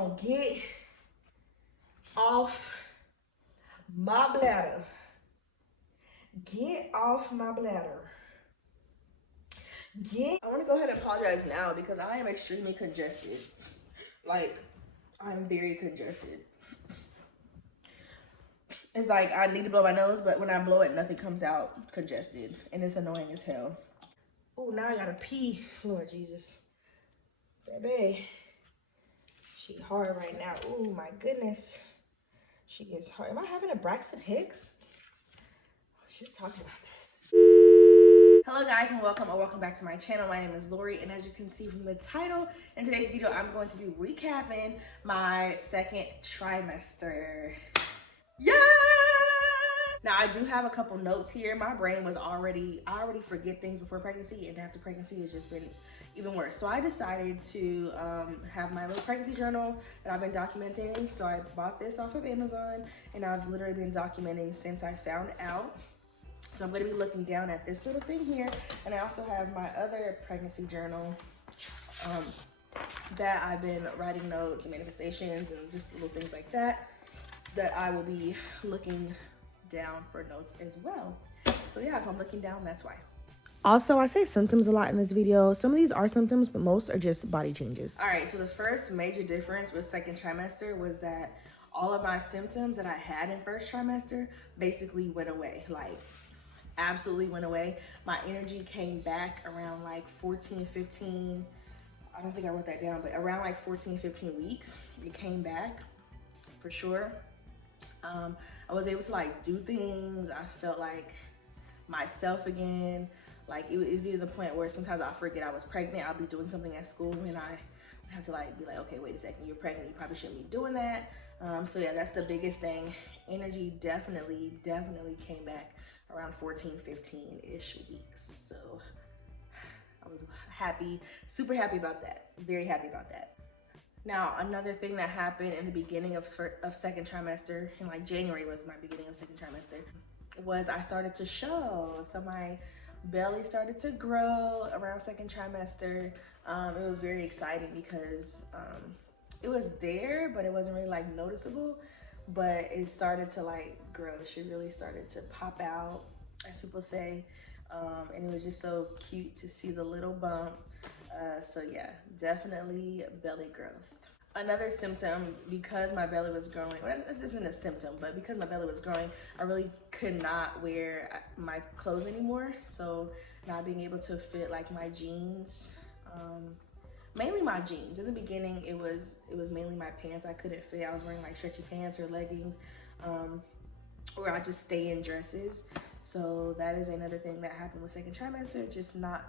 on, get off my bladder. Get off my bladder. I want to go ahead and apologize now because I am extremely congested. Like, I'm very congested. It's like I need to blow my nose, but when I blow it, nothing comes out congested. And it's annoying as hell. Oh, now I gotta pee. Lord Jesus. Baby. She hard right now. Oh, my goodness. She is hard. Am I having a Braxton Hicks? I was just talking about this. Hello guys and welcome back to my channel. My name is Lori, and as you can see from the title, in today's video I'm going to be recapping my second trimester. Yeah! Now I do have a couple notes here. My brain was I already forget things before pregnancy, and after pregnancy it's just been even worse. So I decided to have my little pregnancy journal that I've been documenting. So I bought this off of Amazon, and I've literally been documenting since I found out. So I'm going to be looking down at this little thing here, and I also have my other pregnancy journal that I've been writing notes and manifestations and just little things like that I will be looking down for notes as well. So yeah, if I'm looking down, that's why. Also, I say symptoms a lot in this video. Some of these are symptoms, but most are just body changes. All right, so the first major difference with second trimester was that all of my symptoms that I had in first trimester basically went away. Like, absolutely went away. My energy came back around like 14, 15, I don't think I wrote that down, but around like 14, 15 weeks, it came back for sure. I was able to like do things. I felt like myself again. Like it was either the point where sometimes I forget I was pregnant. I'll be doing something at school and I have to like be like, okay, wait a second, you're pregnant. You probably shouldn't be doing that. So yeah, that's the biggest thing. Energy definitely came back around 14, 15-ish weeks. So I was happy, super happy about that. Very happy about that. Now, another thing that happened in the beginning of second trimester, and like January was my beginning of second trimester, was I started to show. So my belly started to grow around second trimester. It was very exciting because it was there, but it wasn't really like noticeable, but it started to like grow. She really started to pop out, as people say. And it was just so cute to see the little bump. So yeah, definitely belly growth. Another symptom, because my belly was growing, well, this isn't a symptom, but because my belly was growing, I really could not wear my clothes anymore. So not being able to fit like my jeans, mainly my jeans. In the beginning, it was mainly my pants I couldn't fit. I was wearing like stretchy pants or leggings, or I just stay in dresses. So that is another thing that happened with second trimester.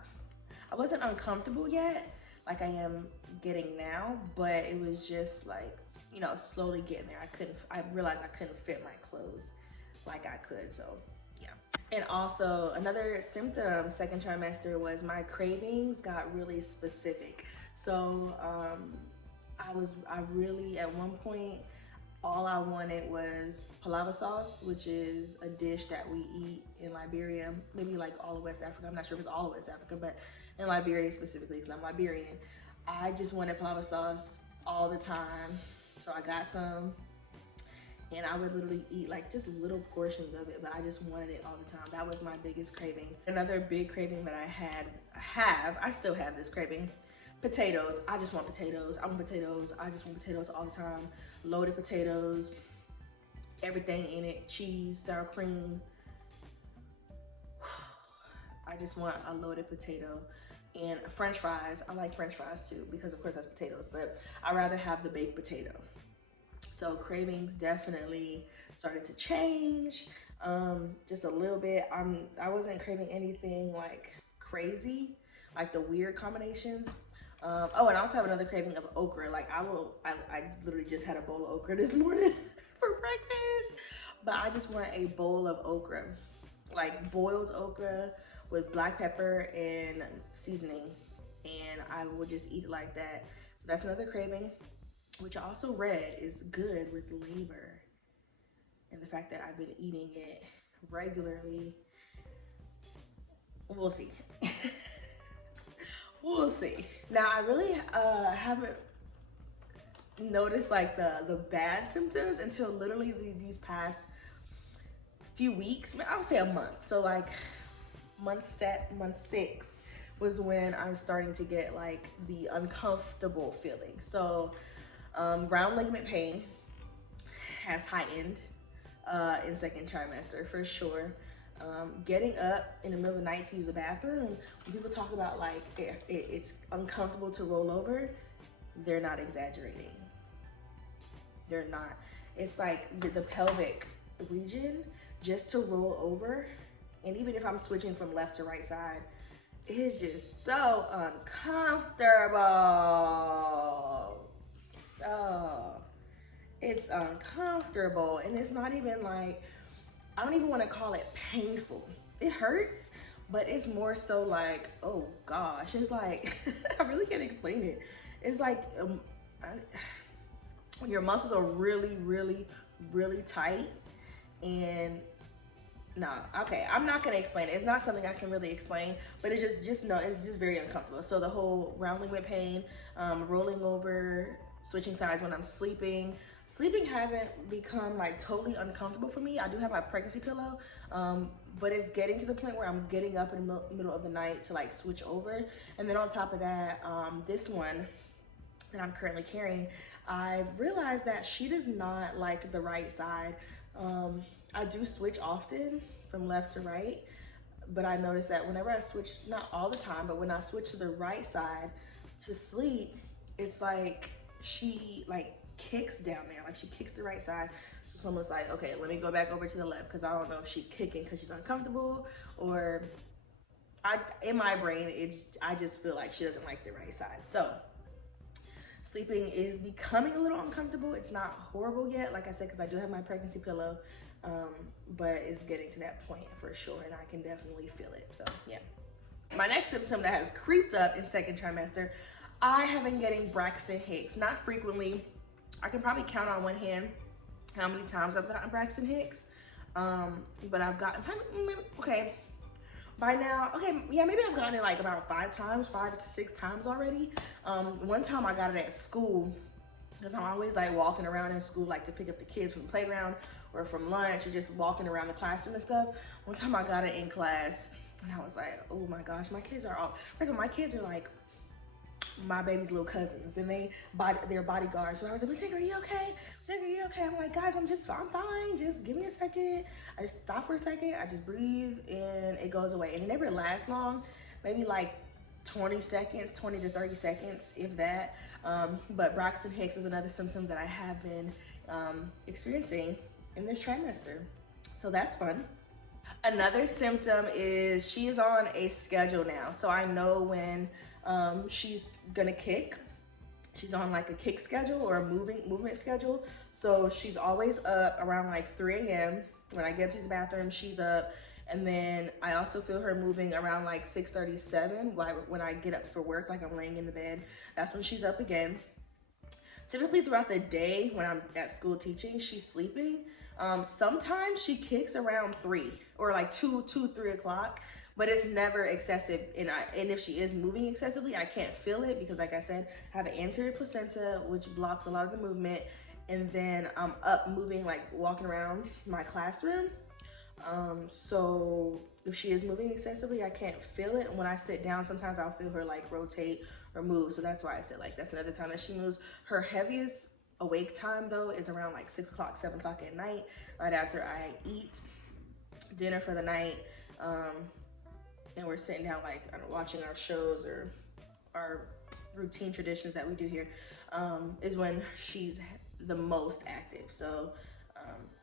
I wasn't uncomfortable yet, like I am getting now, but it was just like, you know, slowly getting there. I realized I couldn't fit my clothes like I could, so yeah. And also another symptom second trimester was my cravings got really specific. So I really, at one point, all I wanted was palava sauce, which is a dish that we eat in Liberia, maybe like all of West Africa. I'm not sure if it's all of West Africa, but in Liberia specifically, because I'm Liberian. I just wanted palava sauce all the time. So I got some, and I would literally eat like just little portions of it, but I just wanted it all the time. That was my biggest craving. Another big craving that I still have this craving, potatoes. I just want potatoes. I want potatoes. I just want potatoes all the time. Loaded potatoes, everything in it, cheese, sour cream. I just want a loaded potato. And French fries. I like French fries too, because of course that's potatoes, but I'd rather have the baked potato. So cravings definitely started to change, just a little bit. I wasn't craving anything like crazy, like the weird combinations. Oh, and I also have another craving of okra. Like I literally just had a bowl of okra this morning for breakfast, but I just want a bowl of okra, like boiled okra with black pepper and seasoning, and I will just eat it like that. So that's another craving, which I also read is good with labor, and the fact that I've been eating it regularly. We'll see. We'll see. Now I really haven't notice like the bad symptoms until literally these past few weeks. I would say a month. So like month 6 was when I was starting to get like the uncomfortable feeling. So round ligament pain has heightened in second trimester for sure. Getting up in the middle of the night to use the bathroom, when people talk about like it's uncomfortable to roll over, they're not exaggerating. They're not. It's like the pelvic region, just to roll over, and even if I'm switching from left to right side, it's just so uncomfortable. Oh, it's uncomfortable, and it's not even like, I don't even want to call it painful. It hurts, but it's more so like, oh gosh, it's like, I really can't explain it. It's like when your muscles are really, really, really tight, and okay, I'm not gonna explain it. It's not something I can really explain, but it's just no, it's just very uncomfortable. So the whole round ligament pain, rolling over, switching sides when I'm sleeping. Sleeping hasn't become like totally uncomfortable for me. I do have my pregnancy pillow, but it's getting to the point where I'm getting up in the middle of the night to like switch over. And then on top of that, this one that I'm currently carrying, I realized that she does not like the right side. I do switch often from left to right, but I noticed that whenever I switch, not all the time, but when I switch to the right side to sleep, it's like she like kicks down there, like she kicks the right side. So it's almost like, okay, let me go back over to the left, because I don't know if she's kicking because she's uncomfortable, or in my brain, I just feel like she doesn't like the right side. So sleeping is becoming a little uncomfortable. It's not horrible yet, like I said, because I do have my pregnancy pillow, but it's getting to that point for sure, and I can definitely feel it. So yeah. My next symptom that has creeped up in second trimester, I have been getting Braxton Hicks. Not frequently. I can probably count on one hand how many times I've gotten Braxton Hicks, but I've gotten, okay, by now, okay, yeah, maybe I've gotten it like about 5 to 6 times already. One time I got it at school, because I'm always like walking around in school, like to pick up the kids from the playground or from lunch, or just walking around the classroom and stuff. One time I got it in class, and I was like, oh my gosh, my kids are all, first of all, my kids are like my baby's little cousins, and they're bodyguards. So I was like, Miss, are you okay? Miss, are you okay? I'm like, guys, I'm fine. Just give me a second. I just stop for a second. I just breathe, and it goes away. And it never lasts long, maybe like 20 to 30 seconds, if that. But Braxton Hicks is another symptom that I have been experiencing in this trimester. So that's fun. Another symptom is she is on a schedule now. So I know when she's gonna kick. She's on like a kick schedule or a movement schedule. So she's always up around like 3 a.m. When I get to the bathroom, she's up. And then I also feel her moving around like 6:37 when I get up for work, like I'm laying in the bed. That's when she's up again. Typically throughout the day when I'm at school teaching, she's sleeping. Sometimes she kicks around 3 or like 3 o'clock. But it's never excessive, and if she is moving excessively, I can't feel it, because like I said, I have an anterior placenta, which blocks a lot of the movement, and then I'm up moving, like walking around my classroom. So if she is moving excessively, I can't feel it. And when I sit down, sometimes I'll feel her like rotate or move. So that's why I said like that's another time that she moves. Her heaviest awake time though is around like 6 o'clock, 7 o'clock at night, right after I eat dinner for the night. And we're sitting down like watching our shows or our routine traditions that we do here, is when she's the most active. So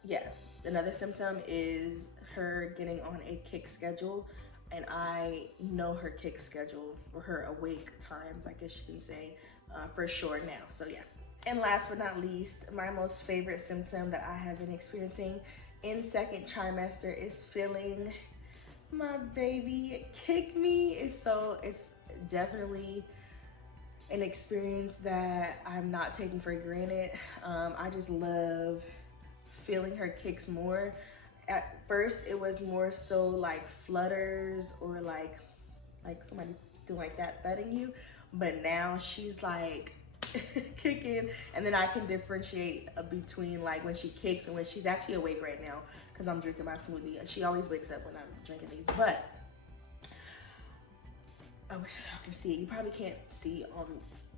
yeah, another symptom is her getting on a kick schedule, and I know her kick schedule, or her awake times, I guess you can say, for sure now. So yeah. And last but not least, my most favorite symptom that I have been experiencing in second trimester is feeling my baby kick me. It's definitely an experience that I'm not taking for granted. I just love feeling her kicks more. At first it was more so like flutters, or like somebody doing like that thudding you, but now she's like kicking, and then I can differentiate between like when she kicks and when she's actually awake right now because I'm drinking my smoothie. She always wakes up when I'm drinking these, but I wish y'all can see it. You probably can't see on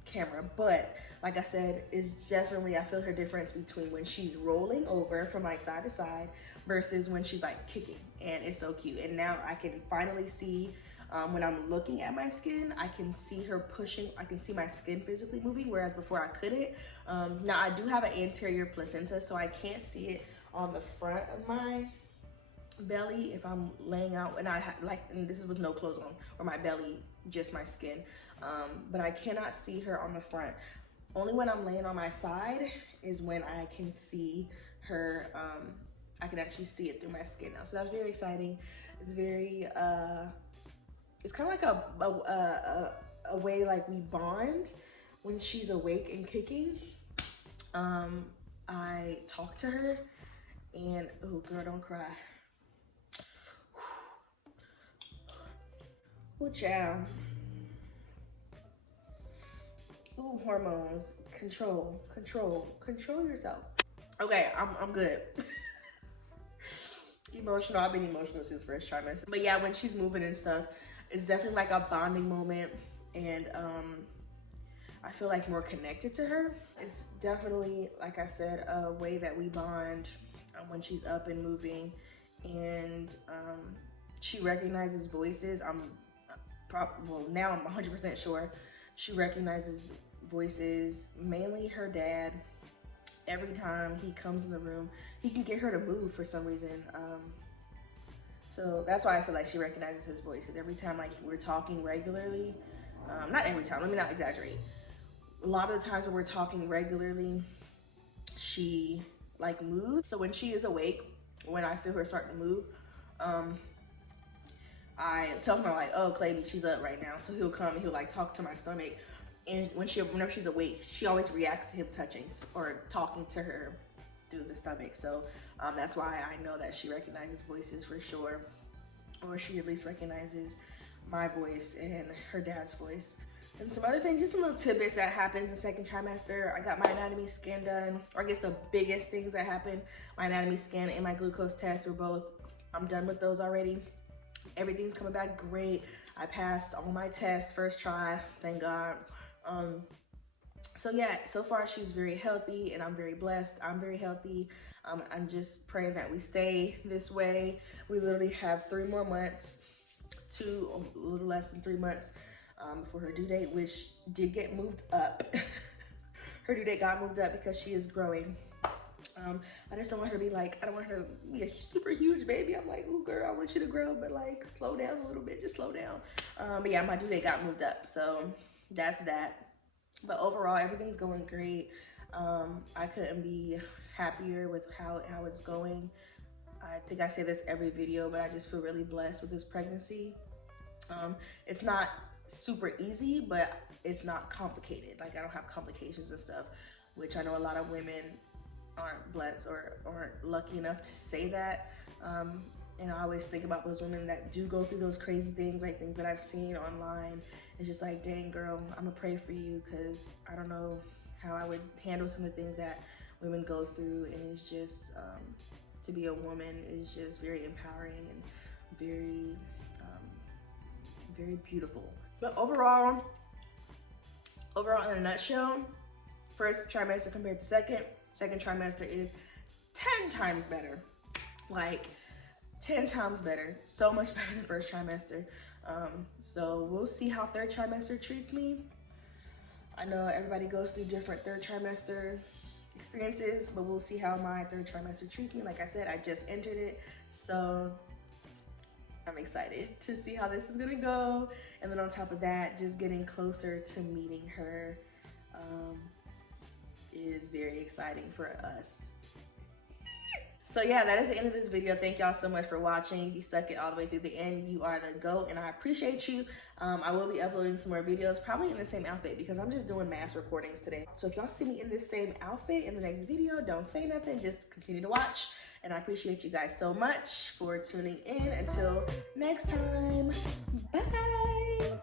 camera, but like I said, it's definitely, I feel her difference between when she's rolling over from like side to side versus when she's like kicking, and it's so cute. And now I can finally see when I'm looking at my skin, I can see her pushing, I can see my skin physically moving, whereas before I couldn't. Now I do have an anterior placenta, so I can't see it on the front of my belly if I'm laying out, and and this is with no clothes on, or my belly, just my skin. But I cannot see her on the front. Only when I'm laying on my side is when I can see her, I can actually see it through my skin now. So that's very exciting. It's very, it's kind of like a way like we bond when she's awake and kicking. I talk to her and, oh girl, don't cry. Oh child. Ooh, hormones, control yourself. Okay, I'm good. Emotional, I've been emotional since first trimester. But yeah, when she's moving and stuff, it's definitely like a bonding moment, and I feel like more connected to her. It's definitely, like I said, a way that we bond when she's up and moving, and she recognizes voices. Well, now I'm 100% sure she recognizes voices, mainly her dad. Every time he comes in the room, he can get her to move for some reason. So that's why I said like she recognizes his voice, because every time like we're talking regularly, not every time, let me not exaggerate. A lot of the times when we're talking regularly, she like moves. So when she is awake, when I feel her starting to move, I tell him like, oh, Clayby, she's up right now. So he'll come and he'll like talk to my stomach. And whenever she's awake, she always reacts to him touching or talking to her through the stomach. So that's why I know that she recognizes voices for sure, or she at least recognizes my voice and her dad's voice. And some other things, just some little tidbits that happens in second trimester. I got my anatomy scan done, or I guess the biggest things that happened, my anatomy scan and my glucose test were both, I'm done with those already. Everything's coming back great. I passed all my tests first try, thank God. So yeah, so far she's very healthy, and I'm very blessed. I'm very healthy. I'm just praying that we stay this way. We literally have 3 more months, a little less than 3 months before her due date, which did get moved up. Her due date got moved up because she is growing. I just don't want her to be like, I don't want her to be a super huge baby. I'm like, ooh girl, I want you to grow, but like slow down a little bit, just slow down. But yeah, my due date got moved up, so that's that. But overall, everything's going great. I couldn't be happier with how it's going. I think I say this every video, but I just feel really blessed with this pregnancy. It's not super easy, but it's not complicated. Like I don't have complications and stuff, which I know a lot of women aren't blessed or aren't lucky enough to say that. And I always think about those women that do go through those crazy things, like things that I've seen online. It's just like, dang girl, I'm gonna pray for you, because I don't know how I would handle some of the things that women go through. And it's just, to be a woman is just very empowering and very, very beautiful. But overall, in a nutshell, first trimester compared to second trimester is 10 times better. Like 10 times better, so much better than first trimester. So we'll see how third trimester treats me. I know everybody goes through different third trimester experiences, but we'll see how my third trimester treats me. Like I said, I just entered it, so I'm excited to see how this is gonna go. And then on top of that, just getting closer to meeting her is very exciting for us. So yeah, that is the end of this video. Thank y'all so much for watching. If you stuck it all the way through the end, you are the GOAT, and I appreciate you. I will be uploading some more videos, probably in the same outfit, because I'm just doing mass recordings today. So if y'all see me in this same outfit in the next video, don't say nothing, just continue to watch. And I appreciate you guys so much for tuning in. Until next time, bye.